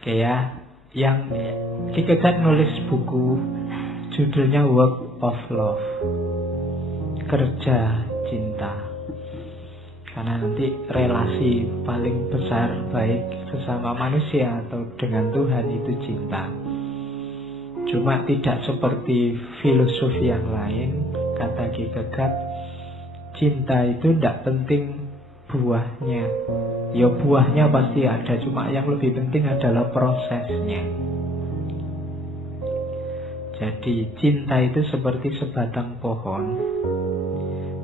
Kayak yang Kierkegaard nulis buku judulnya Work of Love, kerja cinta. Karena nanti relasi paling besar baik sesama manusia atau dengan Tuhan itu cinta. Cuma tidak seperti filosofi yang lain, kata Kierkegaard, cinta itu tidak penting buahnya. Ya buahnya pasti ada, cuma yang lebih penting adalah prosesnya. Jadi cinta itu seperti sebatang pohon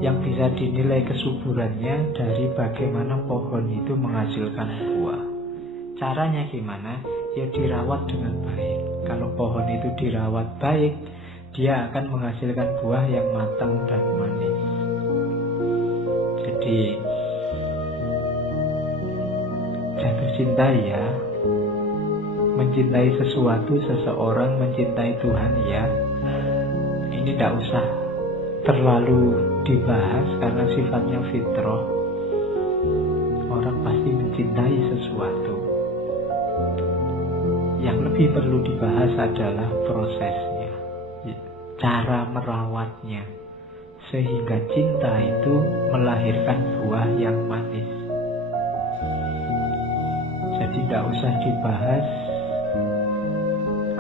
yang bisa dinilai kesuburannya dari bagaimana pohon itu menghasilkan buah. Caranya gimana? Ya dirawat dengan baik. Kalau pohon itu dirawat baik, dia akan menghasilkan buah yang matang dan manis. Jadi jatuh cinta ya, mencintai sesuatu, seseorang, mencintai Tuhan ya, ini tidak usah terlalu dibahas karena sifatnya fitrah. Orang pasti mencintai sesuatu. Yang lebih perlu dibahas adalah prosesnya, cara merawatnya, sehingga cinta itu melahirkan buah yang manis. Jadi tidak usah dibahas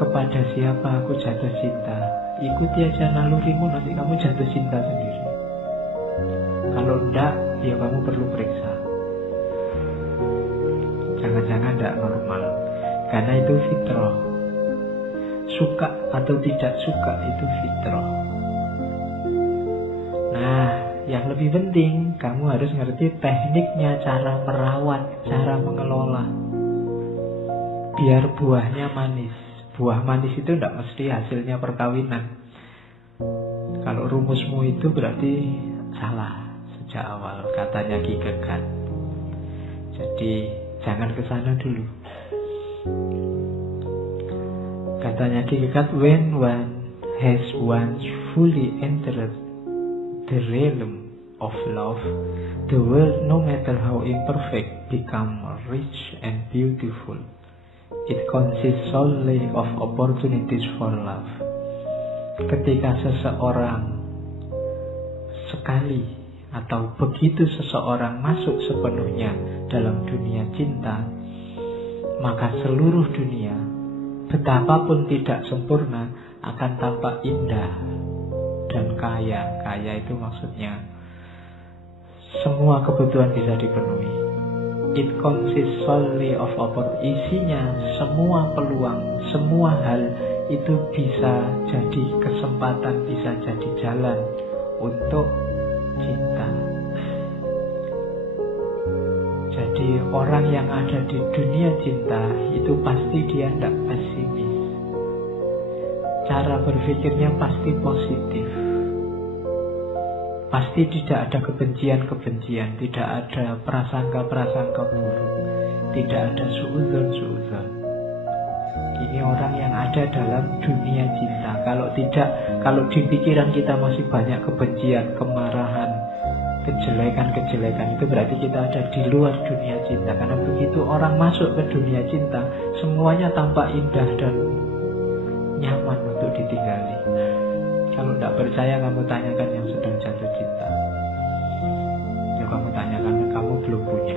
kepada siapa aku jatuh cinta. Ikuti aja nalurimu, nanti kamu jatuh cinta sendiri. Kalau enggak, ya kamu perlu periksa. Jangan-jangan enggak normal. Karena itu fitrah. Suka atau tidak suka itu fitrah. Nah, yang lebih penting, kamu harus ngerti tekniknya, cara merawat, cara mengelola, biar buahnya manis. Buah manis itu tidak mesti hasilnya perkawinan. Kalau rumusmu itu berarti salah sejak awal, katanya Kierkegaard. Jadi jangan ke sana dulu. Katanya Kierkegaard, when one has once fully entered the realm of love, the world, no matter how imperfect, become rich and beautiful. It consists solely of opportunities for love. Ketika seseorang sekali atau begitu seseorang masuk sepenuhnya dalam dunia cinta, maka seluruh dunia, betapapun tidak sempurna, akan tampak indah dan kaya. Kaya itu maksudnya semua kebutuhan bisa dipenuhi. It consists solely of isinya, semua peluang, semua hal itu bisa jadi kesempatan, bisa jadi jalan untuk cinta. Jadi orang yang ada di dunia cinta itu pasti dia tidak pesimis. Cara berpikirnya pasti positif. Pasti tidak ada kebencian-kebencian, tidak ada prasangka-prasangka buruk, tidak ada suudzon-suudzon. Ini orang yang ada dalam dunia cinta. Kalau tidak, kalau di pikiran kita masih banyak kebencian, kemarahan, kejelekan-kejelekan, itu berarti kita ada di luar dunia cinta. Karena begitu orang masuk ke dunia cinta, semuanya tampak indah dan nyaman untuk ditinggali. Kalau tidak percaya, kamu tanyakan yang sedang jatuh cinta. Ya kamu tanyakan, kamu belum punya.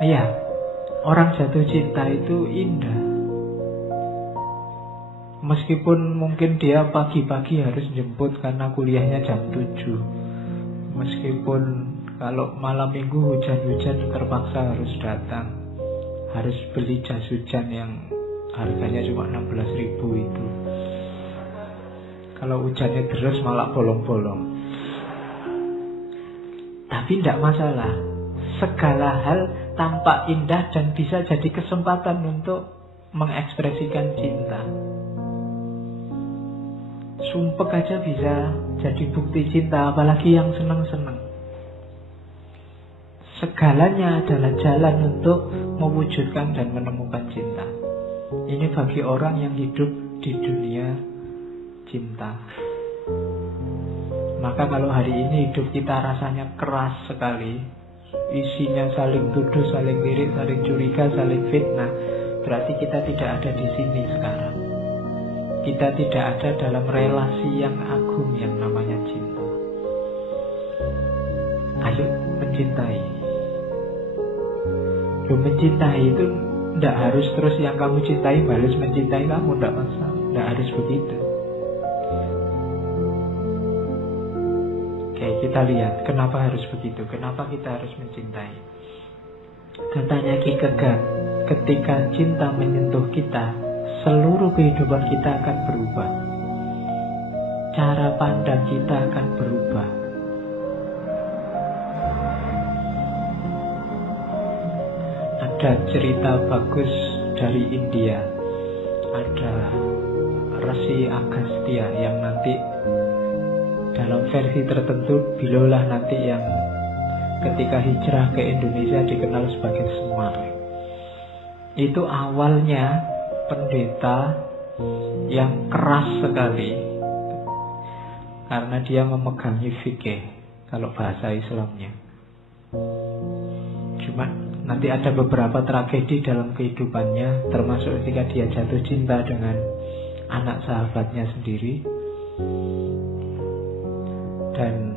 Iya, orang jatuh cinta itu indah. Meskipun mungkin dia pagi-pagi harus jemput karena kuliahnya jam 7. Meskipun kalau malam minggu hujan-hujan terpaksa harus datang, harus beli jas hujan yang harganya cuma 16.000 itu. Kalau hujannya deras malah bolong-bolong. Tapi tidak masalah. Segala hal tampak indah dan bisa jadi kesempatan untuk mengekspresikan cinta. Sumpek aja bisa jadi bukti cinta, apalagi yang senang-senang. Segalanya adalah jalan untuk mewujudkan dan menemukan cinta. Ini bagi orang yang hidup di dunia cinta. Maka kalau hari ini hidup kita rasanya keras sekali, isinya saling tuduh, saling lirik, saling curiga, saling fitnah, berarti kita tidak ada di sini sekarang. Kita tidak ada dalam relasi yang agung yang namanya cinta. Ayo mencintai. Loh, mencintai itu tidak harus terus yang kamu cintai balas mencintai kamu, tidak masalah. Tidak harus begitu. Oke, kita lihat kenapa harus begitu. Kenapa kita harus mencintai. Katanya Ki Kegak, ketika cinta menyentuh kita, seluruh kehidupan kita akan berubah. Cara pandang kita akan berubah. Ada cerita bagus dari India. Ada Resi Agastya yang nanti dalam versi tertentu beliaulah nanti yang ketika hijrah ke Indonesia dikenal sebagai Semar. Itu awalnya pendeta yang keras sekali karena dia memegangi fikih kalau bahasa Islamnya. Cuma nanti ada beberapa tragedi dalam kehidupannya, termasuk ketika dia jatuh cinta dengan anak sahabatnya sendiri dan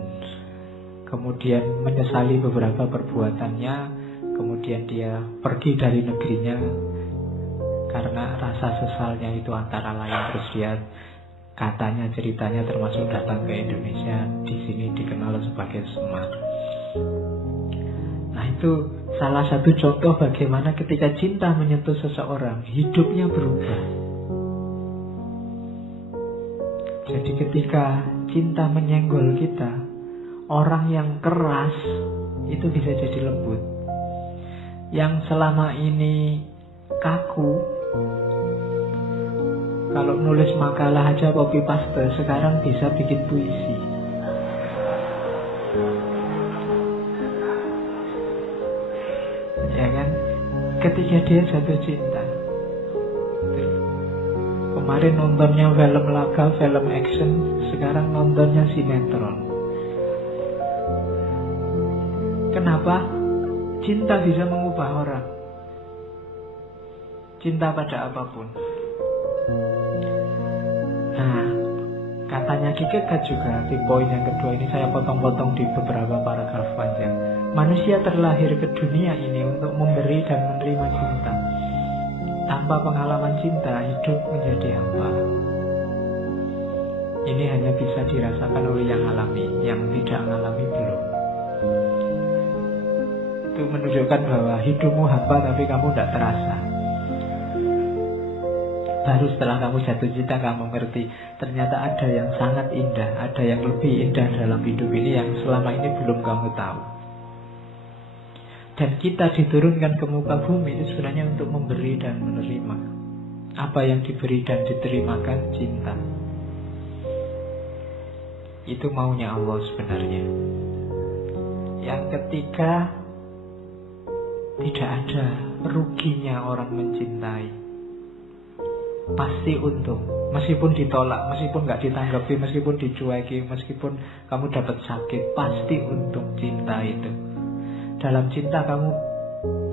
kemudian menyesali beberapa perbuatannya. Kemudian dia pergi dari negerinya karena rasa sesalnya itu antara lain. Terus dia katanya ceritanya termasuk datang ke Indonesia, di sini dikenal sebagai Semar. Nah, itu salah satu contoh bagaimana ketika cinta menyentuh seseorang, hidupnya berubah. Jadi ketika cinta menyenggol kita, orang yang keras itu bisa jadi lembut. Yang selama ini kaku, kalau nulis makalah aja copy paste, sekarang bisa bikin puisi. Ya kan? Ketika dia jatuh cinta, kemarin nontonnya film laga, film action, sekarang nontonnya sinetron. Kenapa? Cinta bisa mengubah orang. Cinta pada apapun. Nah, katanya Ki Kegak juga di poin yang kedua ini, saya potong-potong di beberapa paragraf panjang. Manusia terlahir ke dunia ini untuk memberi dan menerima cinta. Tanpa pengalaman cinta, hidup menjadi hampa. Ini hanya bisa dirasakan oleh yang alami, yang tidak alami belum. Itu menunjukkan bahwa hidupmu hampa tapi kamu tidak terasa. Baru setelah kamu jatuh cinta kamu mengerti, ternyata ada yang sangat indah, ada yang lebih indah dalam hidup ini yang selama ini belum kamu tahu. Dan kita diturunkan ke muka bumi itu sebenarnya untuk memberi dan menerima. Apa yang diberi dan diterimakan cinta. Itu maunya Allah sebenarnya. Yang ketiga, tidak ada ruginya orang mencintai. Pasti untung. Meskipun ditolak, meskipun gak ditanggapi, meskipun dicueki, meskipun kamu dapat sakit, pasti untung cinta itu. Dalam cinta kamu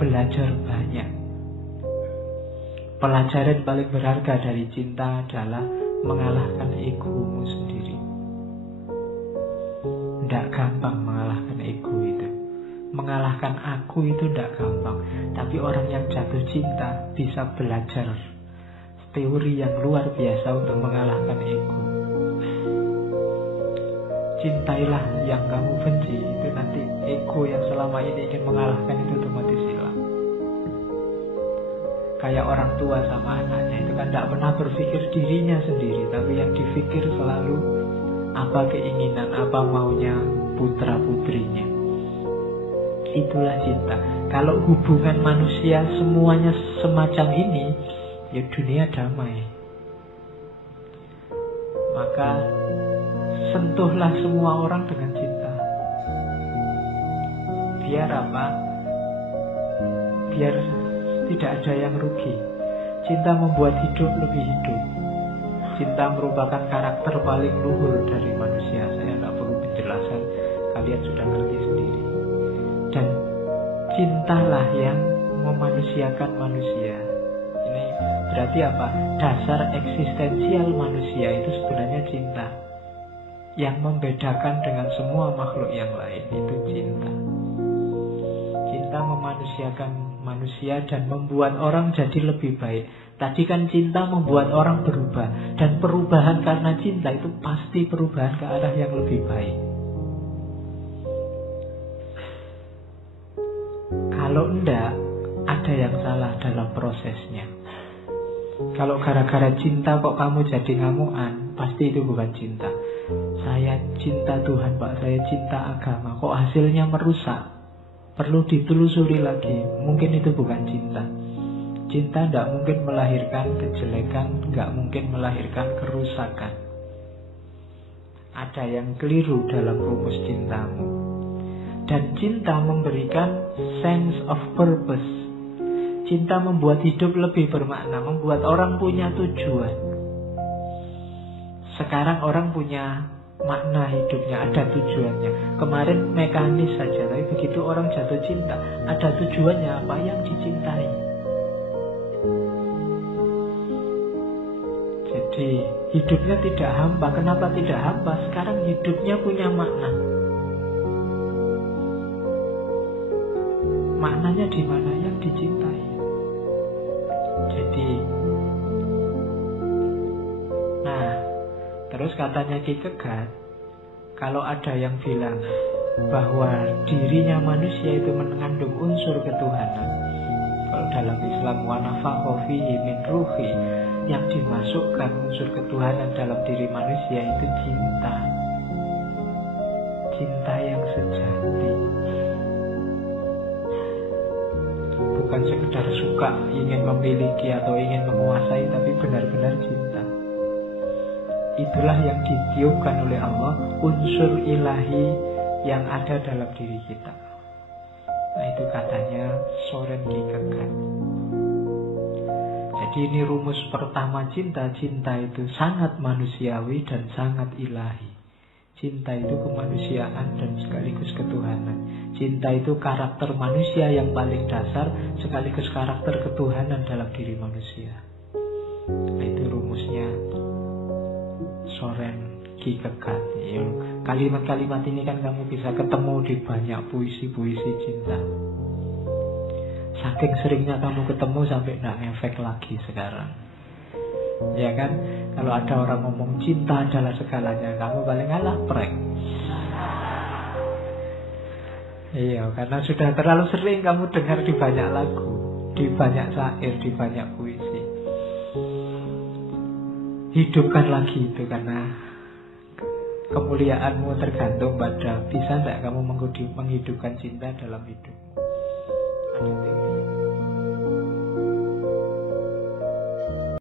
belajar banyak. Pelajaran paling berharga dari cinta adalah mengalahkan egomu sendiri. Tidak gampang mengalahkan ego itu. Mengalahkan aku itu tidak gampang. Tapi orang yang jatuh cinta bisa belajar teori yang luar biasa untuk mengalahkan ego. Cintailah yang kamu benci, itu nanti ego yang selama ini ingin mengalahkan itu otomatis hilang. Kayak orang tua sama anaknya, itu kan tidak pernah berpikir dirinya sendiri, tapi yang dipikir selalu apa keinginan, apa maunya putra putrinya. Itulah cinta. Kalau hubungan manusia semuanya semacam ini, ya dunia damai. Maka sentuhlah semua orang dengan cinta. Biar apa? Biar tidak ada yang rugi. Cinta membuat hidup lebih hidup. Cinta merupakan karakter paling luhur dari manusia. Saya tidak perlu penjelasan, kalian sudah ngerti sendiri. Dan cintalah yang memanusiakan manusia. Ini berarti apa? Dasar eksistensial manusia itu sebenarnya cinta. Yang membedakan dengan semua makhluk yang lain itu cinta. Cinta memanusiakan manusia dan membuat orang jadi lebih baik. Tadi kan cinta membuat orang berubah. Dan perubahan karena cinta itu pasti perubahan ke arah yang lebih baik. Kalau enggak, ada yang salah dalam prosesnya. Kalau gara-gara cinta kok kamu jadi ngamuan, pasti itu bukan cinta. Saya cinta Tuhan Pak, saya cinta agama, kok hasilnya merusak, perlu ditelusuri lagi. Mungkin itu bukan cinta. Cinta tidak mungkin melahirkan kejelekan, tidak mungkin melahirkan kerusakan. Ada yang keliru dalam rumus cintamu. Dan cinta memberikan sense of purpose. Cinta membuat hidup lebih bermakna, membuat orang punya tujuan. Sekarang orang punya makna hidupnya, ada tujuannya. Kemarin mekanis saja, tapi begitu orang jatuh cinta, ada tujuannya apa yang dicintai. Jadi hidupnya tidak hampa. Kenapa tidak hampa? Sekarang hidupnya punya makna. Maknanya di mana? Yang dicintai. Jadi, nah, terus katanya Ki Kegat, kalau ada yang bilang bahwa dirinya manusia itu mengandung unsur ketuhanan, kalau dalam Islam wa nafakha fihi min ruhi, yang dimasukkan unsur ketuhanan dalam diri manusia itu cinta. Cinta yang sejati. Bukan sekedar suka, ingin memiliki atau ingin menguasai, tapi benar-benar cinta. Itulah yang ditiupkan oleh Allah, unsur ilahi yang ada dalam diri kita. Nah, itu katanya Soren Kierkegaard. Jadi ini rumus pertama cinta. Cinta itu sangat manusiawi dan sangat ilahi. Cinta itu kemanusiaan dan sekaligus ketuhanan. Cinta itu karakter manusia yang paling dasar sekaligus karakter ketuhanan dalam diri manusia. Nah, itu rumusnya Soren Kierkegaard. Kalimat-kalimat ini kan kamu bisa ketemu di banyak puisi-puisi cinta. Saking seringnya kamu ketemu sampai gak ngefek lagi sekarang. Ya kan? Kalau ada orang ngomong cinta adalah segalanya, kamu paling ngalah prank. Iya, karena sudah terlalu sering kamu dengar di banyak lagu, di banyak syair, di banyak puisi. Hidupkan lagi itu, karena kemuliaanmu tergantung pada bisa tidak kamu menghidupkan cinta dalam hidupmu. Ada teori.